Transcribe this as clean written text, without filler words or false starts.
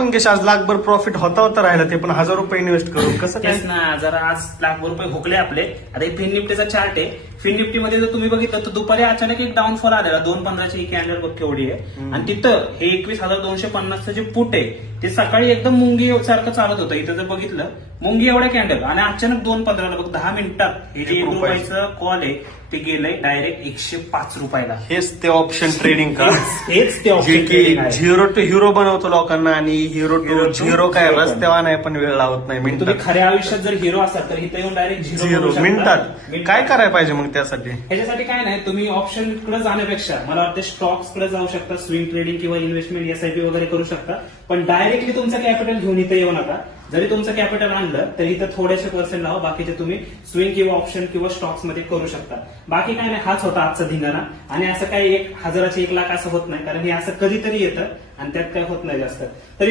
मंगेश आज लाखभर प्रॉफिट होता राहिला ते पण 1000 रुपये इन्व्हेस्ट करून कसं काय? तेच ना, जरा आज लाखभर रुपये हुकले आपले. आता हे फिन निफ्टीचा चार्ट आहे. फिन निफ्टी मध्ये जर तुम्ही बघितलं तर दुपारी अचानक एक डाऊनफॉल आलेला 2.15ची कॅन्डल बघ केवढी आहे. आणि तिथं हे 21,250चं जे पुट आहे ते सकाळी एकदम मुंगी सारखं चालत होतं. इथं जर बघितलं मुंगी एवढ्या कॅन्डल आणि अचानक 2.15ला बघ 10 मिनिटात हे जे 1 रुपयाचं कॉल आहे ते गेलंय डायरेक्ट 105 रुपयाला. हेच ते ऑप्शन ट्रेडिंग का? हेच ते जे ऑप्शन की झिरो टू हिरो बनवतो लोकांना आणि हिरो टू झिरो काय रस्त्यावर नाही पण वेळ लावत नाही. तुम्ही मिनिटात खऱ्या आयुष्यात जर हिरो असाल तर इथं येऊन डायरेक्ट झिरो मिनिटात काय करायला पाहिजे मग त्यासाठी? ह्याच्यासाठी काय नाही, तुम्ही ऑप्शन कडे जाण्यापेक्षा मला वाटतं स्टॉक्स कडे जाऊ शकता, स्विंग ट्रेडिंग किंवा इन्व्हेस्टमेंट एसआयपी वगैरे करू शकता. पण डायरेक्टली तुमचं कॅपिटल घेऊन इथं येऊ नका. जरी तुमचं कॅपिटल आणलं तर इथं थोडेसे पर्सेंट लावा, बाकीचे तुम्ही स्विंग किंवा ऑप्शन किंवा स्टॉक्स मध्ये करू शकता. बाकी काय नाही, हाच होता आजचा धिंगाणा. आणि असं काही 1,000चे 1 लाख असं होत नाही, कारण हे असं कधीतरी येतं आणि त्यात काय होत नाही जास्त. तरी